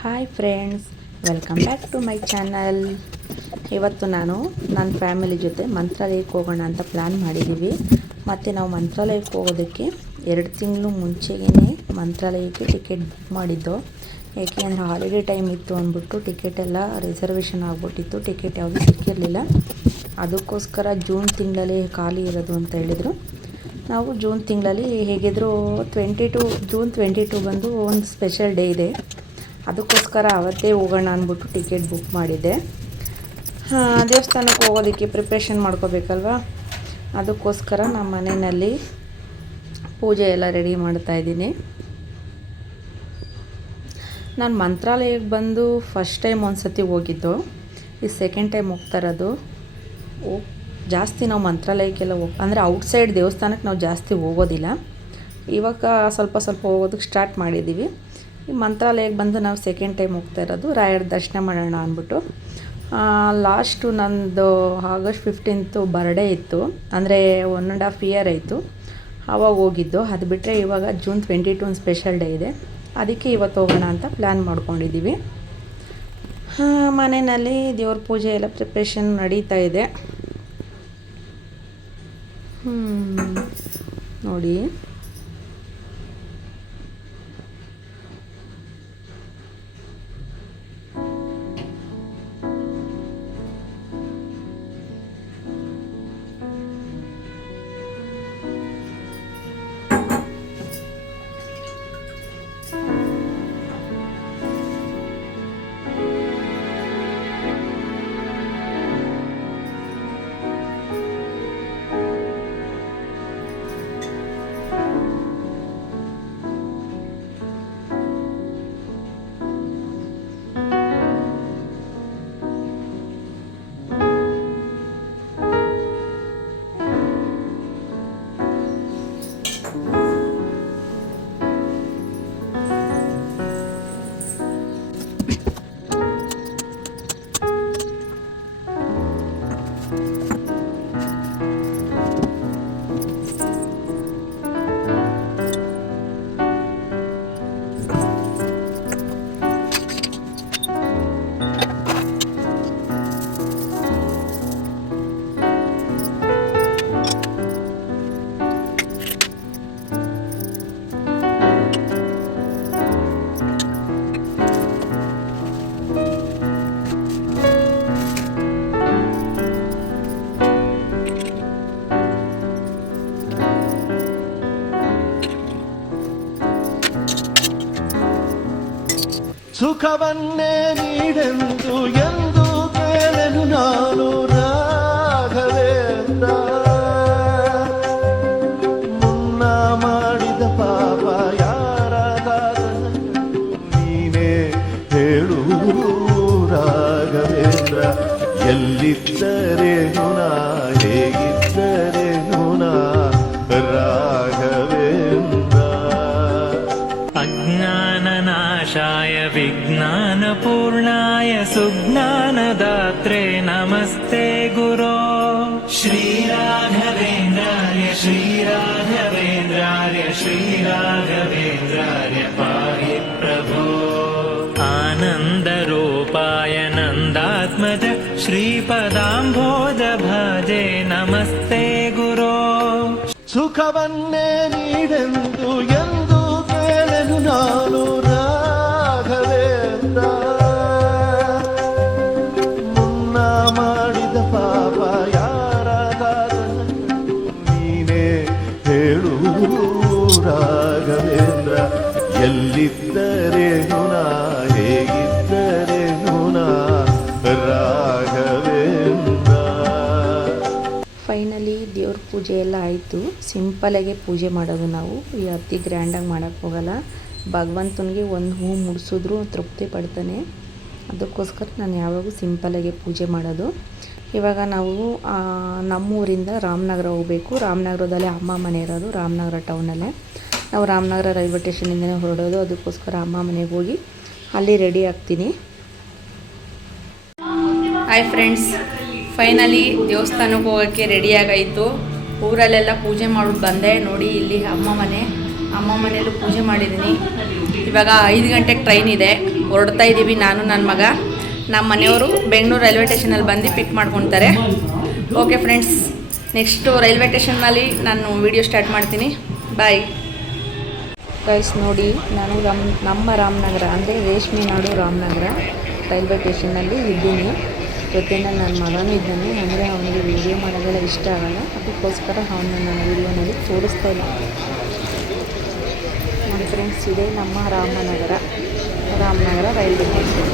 Hi friends, welcome back to my channel. ಇವತ್ತು ನಾನು ನನ್ನ ಫ್ಯಾಮಿಲಿ ಜೊತೆ ಮಂತ್ರಾಲಯಕ್ಕೆ ಹೋಗೋಣ ಅಂತ ಪ್ಲ್ಯಾನ್ ಮಾಡಿದ್ದೀವಿ. ಮತ್ತು ನಾವು ಮಂತ್ರಾಲಯಕ್ಕೆ ಹೋಗೋದಕ್ಕೆ 2 ತಿಂಗಳು ಮುಂಚೆಗೇ ಮಂತ್ರಾಲಯಕ್ಕೆ ಟಿಕೆಟ್ ಬುಕ್ ಮಾಡಿದ್ದು. ಏಕೆ ಅಂದರೆ ಹಾಲಿಡೇ ಟೈಮ್ ಇತ್ತು ಅಂದ್ಬಿಟ್ಟು ಟಿಕೆಟ್ ಎಲ್ಲ ರಿಸರ್ವೇಷನ್ ಆಗಿಬಿಟ್ಟಿತ್ತು. ಟಿಕೆಟ್ ಯಾವುದೂ ಸಿಕ್ಕಿರಲಿಲ್ಲ. ಅದಕ್ಕೋಸ್ಕರ ಜೂನ್ ತಿಂಗಳಲ್ಲಿ ಖಾಲಿ ಇರೋದು ಅಂತ ಹೇಳಿದರು. ನಾವು ಜೂನ್ ತಿಂಗಳಲ್ಲಿ ಹೇಗಿದ್ದರೂ ಜೂನ್ 22 ಬಂದು ಒಂದು ಸ್ಪೆಷಲ್ ಡೇ ಇದೆ. ಅದಕ್ಕೋಸ್ಕರ ಅವತ್ತೇ ಹೋಗೋಣ ಅಂದ್ಬಿಟ್ಟು ಟಿಕೆಟ್ ಬುಕ್ ಮಾಡಿದ್ದೆ. ದೇವಸ್ಥಾನಕ್ಕೆ ಹೋಗೋದಕ್ಕೆ ಪ್ರಿಪ್ರೇಷನ್ ಮಾಡ್ಕೋಬೇಕಲ್ವ. ಅದಕ್ಕೋಸ್ಕರ ನಮ್ಮ ಮನೆಯಲ್ಲಿ ಪೂಜೆ ಎಲ್ಲ ರೆಡಿ ಮಾಡ್ತಾಯಿದ್ದೀನಿ. ನಾನು ಮಂತ್ರಾಲಯಕ್ಕೆ ಬಂದು ಫಸ್ಟ್ ಟೈಮ್ ಒಂದು ಸತಿ ಹೋಗಿದ್ದು, ಈ ಸೆಕೆಂಡ್ ಟೈಮ್ ಹೋಗ್ತಾ ಇರೋದು. ಜಾಸ್ತಿ ನಾವು ಮಂತ್ರಾಲಯಕ್ಕೆಲ್ಲ ಅಂದರೆ ಔಟ್ಸೈಡ್ ದೇವಸ್ಥಾನಕ್ಕೆ ನಾವು ಜಾಸ್ತಿ ಹೋಗೋದಿಲ್ಲ. ಇವಾಗ ಸ್ವಲ್ಪ ಹೋಗೋದಕ್ಕೆ ಸ್ಟಾರ್ಟ್ ಮಾಡಿದ್ದೀವಿ. ಈ ಮಂತ್ರಾಲಯಕ್ಕೆ ಬಂದು ನಾವು ಸೆಕೆಂಡ್ ಟೈಮ್ ಹೋಗ್ತಾ ಇರೋದು. ರಾಯರ ದರ್ಶನ ಮಾಡೋಣ ಅಂದ್ಬಿಟ್ಟು. ಲಾಸ್ಟು ನಂದು ಆಗಸ್ಟ್ 15th ಬರ್ಡೇ ಇತ್ತು, ಅಂದರೆ 1.5 ಇಯರ್ ಆಯಿತು ಆವಾಗ ಹೋಗಿದ್ದು. ಅದು ಬಿಟ್ಟರೆ ಇವಾಗ ಜೂನ್ 22 ಒಂದು ಸ್ಪೆಷಲ್ ಡೇ ಇದೆ, ಅದಕ್ಕೆ ಇವತ್ತು ಹೋಗೋಣ ಅಂತ ಪ್ಲ್ಯಾನ್ ಮಾಡ್ಕೊಂಡಿದ್ದೀವಿ. ಮನೆಯಲ್ಲಿ ದೇವ್ರ ಪೂಜೆ ಎಲ್ಲ ಪ್ರಿಪ್ರೇಷನ್ ನಡೀತಾ ಇದೆ. ನೋಡಿ, ಸುಖವನ್ನೇ ನೀಡೆಂದು ಎಂದು ಕೇಳಲು ನಾನು ರಾಘವೇಂದ್ರ. ಮುನ್ನ ಮಾಡಿದ ಪಾಪ ಯಾರಾದರೂ ನೀನೇ ಹೇಳು ರಾಘವೇಂದ್ರ. ಎಲ್ಲಿದ್ದರೇನು ನಾ, ಹೇಗಿದ್ದರೇನು ನಾ ರಾಘವೇಂದ್ರ. ಅಜ್ಞಾನನಾಶಾಯ ವಿಜ್ಞಾನಪೂರ್ಣಾಯ ಸುಜ್ಞಾನದಾತ್ರೆ ನಮಸ್ತೆ ಗುರೋ. ಶ್ರೀರಾಘವೇಂದ್ರಾರ್ಯ ಶ್ರೀರಾಘವೇಂದ್ರಾರ್ಯ ಶ್ರೀರಾಘವೇಂದ್ರಾರ್ಯ ಪಾಹಿ ಪ್ರಭೋ. ಆನಂದರೂಪಾಯ ನಂದಾತ್ಮಜ ಶ್ರೀಪದಾಂಬೋಜ ಭಾಜೆ ನಮಸ್ತೆ ಗುರೋ. ಸುಖವನ್ನೇ ನೀಡೆಂದು ಎಂದು ಕೇಳಲು ನಾನು ರಾಘವೇಂದ್ರ. ಮುನ್ನ ಮಾಡಿದ ಪಾಪ ಯಾರಾದರೂ ನೀನೇ ಹೇಳು ರಾಘವೇಂದ್ರ. ಎಲ್ಲಿದ್ದರೇನು ನಾ, ಹೇಗಿದ್ದರೇನು ನಾ ರಾಘವೇಂದ್ರ. ಫೈನಲಿ ದೇವ್ರ ಪೂಜೆ ಎಲ್ಲ ಆಯಿತು. ಸಿಂಪಲಾಗೆ ಪೂಜೆ ಮಾಡೋದು ನಾವು, ಈ ಅತಿ ಗ್ರ್ಯಾಂಡಾಗಿ ಮಾಡೋಕ್ಕೆ ಹೋಗಲ್ಲ. ಭಗವಂತನಿಗೆ ಒಂದು ಹೂ ಮುಡಿಸಿದ್ರು ತೃಪ್ತಿ ಪಡ್ತಾನೆ. ಅದಕ್ಕೋಸ್ಕರ ನಾನು ಯಾವಾಗೂ ಸಿಂಪಲಾಗೆ ಪೂಜೆ ಮಾಡೋದು. ಇವಾಗ ನಾವು ನಮ್ಮೂರಿಂದ ರಾಮನಗರ ಹೋಗಬೇಕು. ರಾಮನಗರದಲ್ಲಿ ಅಮ್ಮ ಮನೆ ಇರೋದು, ರಾಮನಗರ ಟೌನಲ್ಲೇ. ನಾವು ರಾಮನಗರ ರೈಲ್ವೆ ಸ್ಟೇಷನಿಂದನೇ ಹೊರಡೋದು. ಅದಕ್ಕೋಸ್ಕರ ಅಮ್ಮ ಮನೆಗೆ ಹೋಗಿ ಅಲ್ಲಿ ರೆಡಿ ಆಗ್ತೀನಿ. ಹಾಯ್ ಫ್ರೆಂಡ್ಸ್, ಫೈನಲಿ ದೇವಸ್ಥಾನಕ್ಕೆ ಹೋಗೋಕ್ಕೆ ರೆಡಿಯಾಗಾಯಿತು. ಊರಲ್ಲೆಲ್ಲ ಪೂಜೆ ಮಾಡೋದು ಬಂದೆ. ನೋಡಿ, ಇಲ್ಲಿ ಅಮ್ಮ ಮನೆಯಲ್ಲೂ ಪೂಜೆ ಮಾಡಿದ್ದೀನಿ. ಇವಾಗ 5 ಗಂಟೆಗೆ ಟ್ರೈನ್ ಇದೆ. ಹೊರಡ್ತಾ ಇದ್ದೀವಿ ನಾನು ನನ್ನ ಮಗ. ನಮ್ಮ ಮನೆಯವರು ಬೆಂಗಳೂರು ರೈಲ್ವೆ ಸ್ಟೇಷನಲ್ಲಿ ಬಂದು ಪಿಕ್ ಮಾಡ್ಕೊತಾರೆ. ಓಕೆ ಫ್ರೆಂಡ್ಸ್, ನೆಕ್ಸ್ಟು ರೈಲ್ವೆ ಸ್ಟೇಷನ್ನಲ್ಲಿ ನಾನು ವಿಡಿಯೋ ಸ್ಟಾರ್ಟ್ ಮಾಡ್ತೀನಿ. Bye guys. ನೋಡಿ, ನಾನು ನಮ್ಮ ರಾಮನಗರ ಅಂದರೆ ರೇಷ್ಮೆ ನಾಡು ರಾಮನಗರ ರೈಲ್ವೆ ಸ್ಟೇಷನ್ನಲ್ಲಿ ಇದ್ದೀನಿ. ಜೊತೆಯಲ್ಲಿ ನನ್ನ ಮಗನೂ ಇದ್ದಾನೆ. ಅಂದರೆ ಅವನಿಗೆ ವೀಡಿಯೋ ಮಾಡೋದೆಲ್ಲ ಇಷ್ಟ ಆಗಲ್ಲ, ಅದಕ್ಕೋಸ್ಕರ ಅವನು ನನ್ನ ವೀಡಿಯೋನಲ್ಲಿ ತೋರಿಸ್ತಾ ಇಲ್ಲ. ನೋಡಿ ಫ್ರೆಂಡ್ಸ್, ಇದೇ ನಮ್ಮ ರಾಮನಗರ ರೈಲ್ವೆ ಸ್ಟೇಷನ್.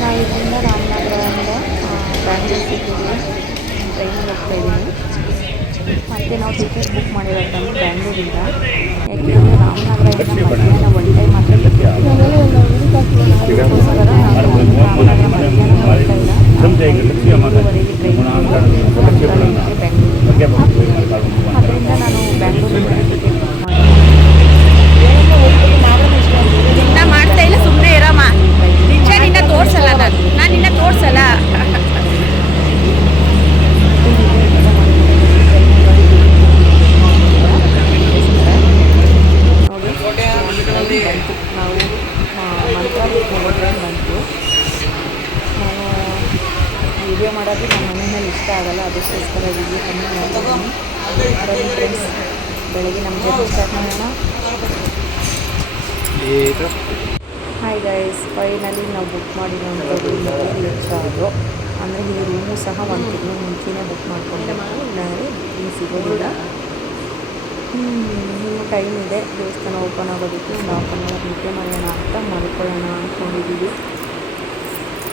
ನಾವು ಇದರಿಂದ ರಾಮನಗರದಿಂದ ಬ್ಯಾಂಗ್ಳೂರ್ ಸಿಟಿಗೆ ಟ್ರೈನಲ್ಲಿ ಹೋಗ್ತಾ ಇದ್ದೀನಿ. ಮತ್ತು ನಾವು ಟಿಕೆಟ್ ಬುಕ್ ಮಾಡಿರೋದನ್ನು ಬ್ಯಾಂಗ್ಳೂರಿಂದ. ಯಾಕೆಂದರೆ ರಾಮನಗರದಿಂದ ಮಧ್ಯಾಹ್ನ ಒನ್ ಟೈಮ್ ಮಾತ್ರ ಟಿಕೆಟ್. ಅದಕ್ಕೋಸ್ಕರ ನಾವು ರಾಮನಗರ ಮಧ್ಯಾಹ್ನ ಹೋಗ್ತಾ ಇಲ್ಲ. 3:30 ಟ್ರೈನ್ ಬೆಂಗಳೂರು. ಅದರಿಂದ ನಾನು ಬ್ಯಾಂಗ್ಳೂರಿಂದ ಟಿಕೆಟ್ ಬುಕ್ ನಿನ್ನ ಮಾಡ್ತಾ ಇಲ್ಲ, ಸುಮ್ಮನೆ ಇರಮ್ಮ. ನಿಜ ನಿನ್ನ ತೋರಿಸಲ್ಲ, ನಾನು ನಿನ್ನ ತೋರಿಸಲ್ಲ. ನಾವು ಮಂತ್ರಾಲಯಕ್ಕೆ ಹೋಗೋದ್ರೆ ಬಂತು. ನಾನು ವಿಡಿಯೋ ಮಾಡೋದು ನಮ್ಮ ಮನೆಯಲ್ಲಿ ಇಷ್ಟ ಆಗಲ್ಲ, ಅದಕ್ಕೋಸ್ಕರ ವಿಡಿಯೋ ಕಮ್ಮಿ ಮಾಡ್ತೀನಿ. ಫ್ರೆಂಡ್ಸ್, ಬೆಳಗ್ಗೆ ನಮ್ಮ ಜೊತೆ ಸ್ಟಾರ್ಟ್ ಮಾಡೋಣ. ಹಾಯ್ ಗೈಸ್, ಫೈನಲಿ ನಾವು ಬುಕ್ ಮಾಡಿರೋಂಥದ್ದು ರೀಚ್ ಆದೋ. ಅಂದರೆ ಈ ರೂಮು ಸಹ ಒಂದು ತಿಂಗಳು ಮುಂಚೆನೇ ಬುಕ್ ಮಾಡ್ಕೊಳ್ಬೇಕು, ಇಲ್ಲಾಂದರೆ ಇಲ್ಲಿ ಸಿಗೋದಿಲ್ಲ. ಇನ್ನೂ ಟೈಮ್ ಇದೆ ದೇವಸ್ಥಾನ ಓಪನ್ ಆಗೋದಕ್ಕೆ. ಒಂದು ಹಾಫ್ ಆನ್ ಅವರ್ ನಿದ್ದೆ ಮಾಡೋಣ ಅಂತ ಮಲ್ಕೊಳ್ಳೋಣ ಅಂದ್ಕೊಂಡಿದ್ದೀವಿ.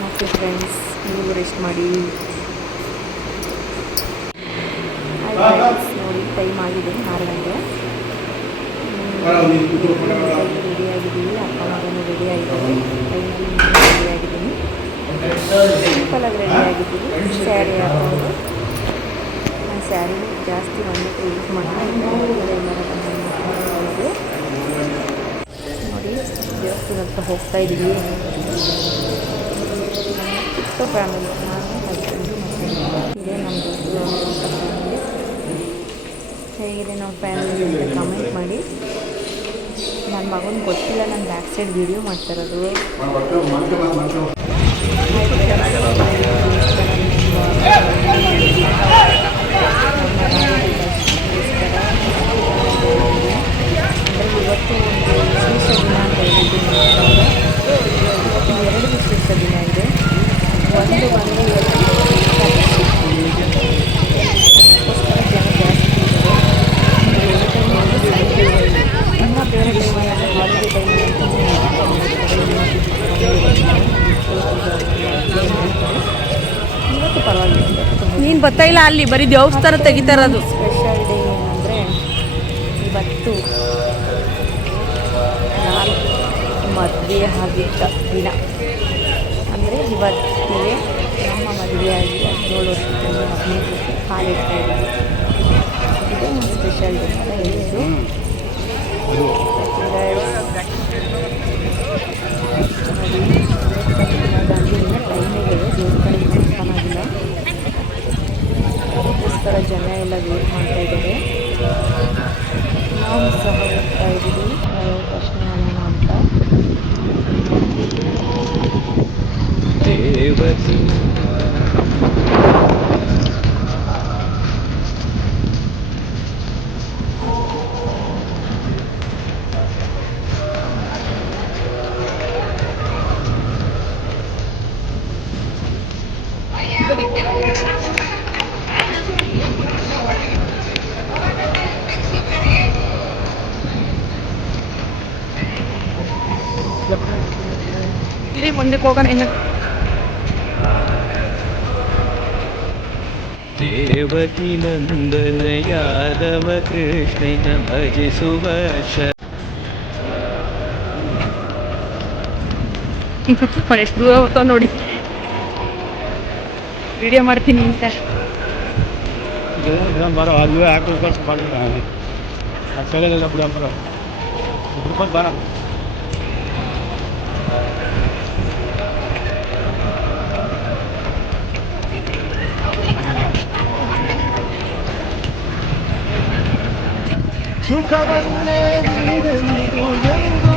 ಓಕೆ ಫ್ರೆಂಡ್ಸ್, ನೀವು ರೆಸ್ಟ್ ಮಾಡಿ. ಹಾಯ್ ಗೈಸ್, ನೋಡಿ ಟೈಮ್ ಆಗಿದೆ 6 ಗಂಟೆ. ರೆಡಿ ಆಗಿದ್ದೀವಿ, ಅಪ್ಪ ಮಗನೂ ರೆಡಿ ಆಗಿದ್ದೀವಿ. ಟೈಮಲ್ಲಿ ರೆಡಿ ಆಗಿದ್ದೀನಿ, ಸಿಂಪಲಾಗಿ ರೆಡಿ ಆಗಿದ್ದೀವಿ. ಸ್ಯಾರಿ ಹಾಕೊಂಡು, ನಾನು ಸ್ಯಾರಿ ಜಾಸ್ತಿ ಬಂದ್ಬಿಟ್ಟು ಯೂಸ್ ಮಾಡ್ತೀನಿ. ನೋಡಿ, ದೇವಸ್ಥಾನ ಹತ್ರ ಹೋಗ್ತಾ ಇದ್ದೀವಿ. ಚಿಕ್ಕ ಫ್ಯಾಮಿಲಿ, ನಾನು ಹಸ್ಬೆಂಡು ಮತ್ತು ಇದೇ ನಮ್ಮ ದೊಡ್ಡ ಫ್ಯಾಮಿಲಿ. ಹೇಗಿದೆ ನಮ್ಮ ಫ್ಯಾಮಿಲಿ ಅಂತ ಕಮೆಂಟ್ ಮಾಡಿ. ನನ್ನ ಮಗನ ಗೊತ್ತಿಲ್ಲ, ನಾನು ಬ್ಯಾಕ್ ಸೈಡ್ ವೀಡಿಯೋ ಮಾಡ್ತಾ ಇರೋದು. ಇವತ್ತು ಒಂದು ವಿಶೇಷ ದಿನ ಅಂತ ಹೇಳಿದ್ದೀನಿ. ಇವತ್ತು 2 ವಿಶೇಷ ದಿನ ಇದೆ. ಒಂದು ಬಂದು ಇವತ್ತು ಅದಕ್ಕೋಸ್ಕರ ಜನ ಜಾಸ್ತಿ ಇದ್ದಾರೆ. ಇನ್ನು ಬೇರೆ ಟೈಮಲ್ಲಿ ಹಾಲಿಡೇ ಟೈಮಲ್ಲಿ ಇವತ್ತು ಪರವಾಗಿಲ್ಲ. ನೀನು ಬರ್ತಾ ಇಲ್ಲ, ಅಲ್ಲಿ ಬರೀ ದೇವಸ್ಥಾನ ತೆಗಿತಾ ಇರೋದು. ಸ್ಪೆಷಲ್ ಡೇ ಏನಂದರೆ ಇವತ್ತು ನಾನು ಮದುವೆ ಆಗಿದ್ದ ದಿನ. ಅಂದರೆ ಇವತ್ತಿಗೆ ನಮ್ಮ ಮದುವೆಯಾಗಿ 17 ವರ್ಷದಲ್ಲಿ 15 ವರ್ಷಕ್ಕೆ ಕಾಲಿಡ್ತಾ ಇದ್ದೀವಿ. ಇದೇ ಒಂದು ಸ್ಪೆಷಲ್ ಡೇ ಅಂತ ಹೇಳಿದ್ದು. ಗಾಂಧಿಯಿಂದ ಟೈಮಿಗೆ ದೇವಸ್ಥಾನಕ್ಕೆ ಓಪನ್ ಆಗಿಲ್ಲ, ಅದಕ್ಕೋಸ್ಕರ ಜನ ಎಲ್ಲ ವೇಟ್ ಮಾಡ್ತಾ ಇದ್ದಾರೆ. ನಾವು ಸಹ ಹೋಗ್ತಾ ಇದ್ದೀವಿ ದರ್ಶನ ಮಾಡೋಣ ಅಂತ. ದೇವತಿ ಇಲ್ಲಿ ಮುಂದಕ್ಕೆ ಹೋಗೋಣ. ಇನ್ನು ದೇವಕಿ ನಂದನ ಯಾದವ ಕೃಷ್ಣನ ಭಜಿಸುವ ಎಷ್ಟು ದೂರ ಹೋಗ್ತಾವ ನೋಡಿ, ವಿಡಿಯೋ ಮಾಡ್ತೀನಿ ಅಂತ. ಬರೋ ಅದು ಹಾಕೋದು ಸೈಲೆಲ್ಲ ಬಿಡ ಬರೋ ಬರ. ಸುಖವನ್ನೇ ನೀಡೆಂದು ಎಂದು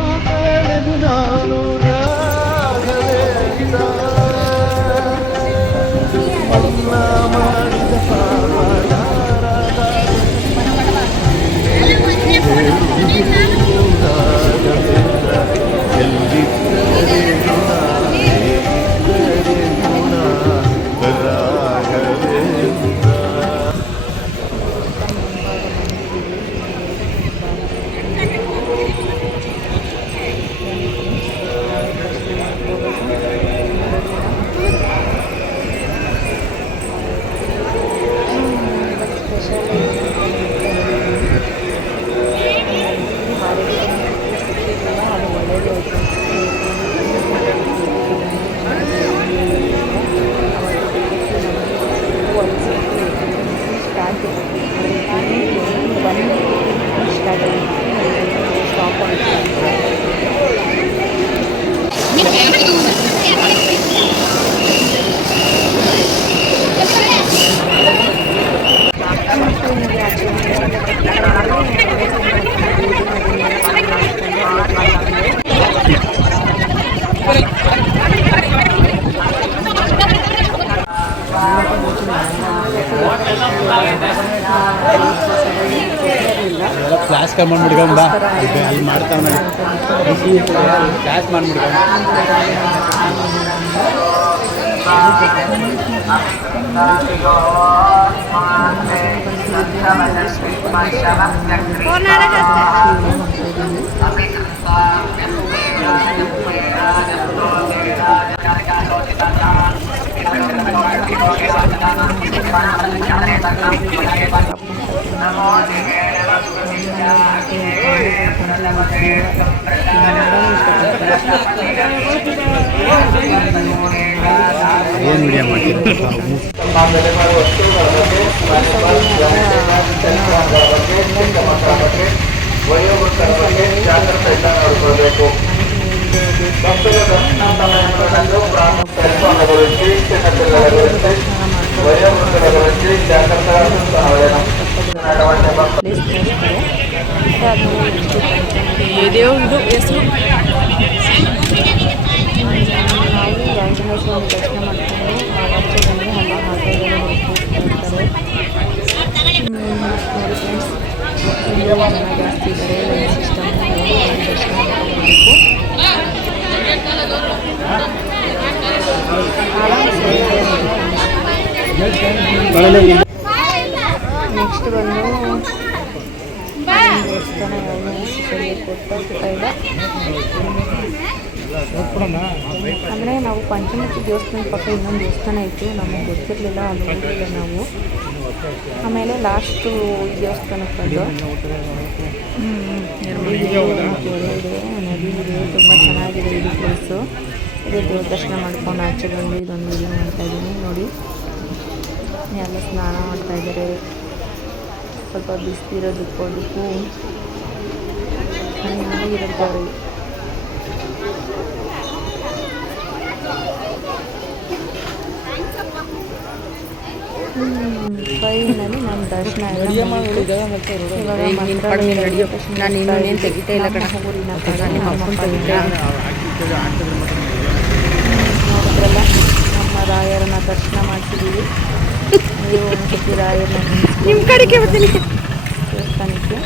ನಮಸ್ಕಾರ ಮಾಡ್ಬಿಡ್ಕೊಂಬ ಅಲ್ಲಿ ಮಾಡ್ತಾವ ಕ್ಲಾಸ್ ಮಾಡ್ಬಿಡ್ಕೊಂಬ ಏನು ವಿಡಿಯೋ ಮಾಡ್ತೀವಿ ಇದು ಹೆಸರು ನಾವು ಆಂಜನೇಯ ಸ್ವಾಮಿ ದರ್ಶನ ಮಾಡ್ಕೊಂಡು ಆಚೆ ಬಂದರೆ ಹಬ್ಬ ಆಟೋಗಳು ಹೋಗ್ತಾರೆ. ನೋಡಿ ಫ್ರೆಂಡ್ಸ್, ಇಲ್ಲಿ ಜನ ಜಾಸ್ತಿ ಇದ್ದಾರೆ. ಲೈನ್ ಸಿಸ್ಟಮ್ ದರ್ಶನ ಮಾಡಬೇಕು. ನೆಕ್ಸ್ಟ್ ಬಂದು ದೇವಸ್ಥಾನ ಅಂದರೆ ನಾವು ಪಂಚಮುಖಿ ದೇವಸ್ಥಾನದ ಪಕ್ಕ ಇನ್ನೊಂದು ದೇವಸ್ಥಾನ ಇತ್ತು, ನಮಗೆ ಗೊತ್ತಿರಲಿಲ್ಲ, ಅದು ಹೋಗಿಲ್ಲ ನಾವು. ಆಮೇಲೆ ಲಾಸ್ಟು ದೇವಸ್ಥಾನಕ್ಕೆ ಬಂದು ಕೆರೆ ಇದೆ, ನದಿ ಇದೆ, ತುಂಬ ಚೆನ್ನಾಗಿದೆ ಇದು ಪ್ಲೇಸು. ಇದೇ ದೇವ್ರ ದರ್ಶನ ಮಾಡ್ಕೊಂಡು ಆಚೆ ಬಂದು ಇದೊಂದು ವಿಡಿಯೋ ಮಾಡ್ತಾಯಿದ್ದೀನಿ. ನೋಡಿ, ಎಲ್ಲ ಸ್ನಾನ ಮಾಡ್ತಾಯಿದ್ದಾರೆ. ಸ್ವಲ್ಪ ಬಿಸಿಲಿರೋದಕ್ಕೂ ಅದಕ್ಕೂ ಚೆನ್ನಾಗಿರುತ್ತೆ. ಫೈನಲಿ ನಮ್ಮ ದರ್ಶನ ನಾನು ಇನ್ನೇನು ತೆಗಿತಾ ಇಲ್ಲ ಕಣ. ಊರಿನ ನೋಡಿದ್ರಲ್ಲ, ನಮ್ಮ ರಾಯರನ್ನ ದರ್ಶನ ಮಾಡ್ತಿದ್ದೀವಿ. ನೀವು ಒಂದ್ಸತಿ ರಾಯರನ್ನ ನಿಮ್ಮ ಕಡೆಗೆ ಬರ್ತೀನಿ ದೇವಸ್ಥಾನಕ್ಕೆ.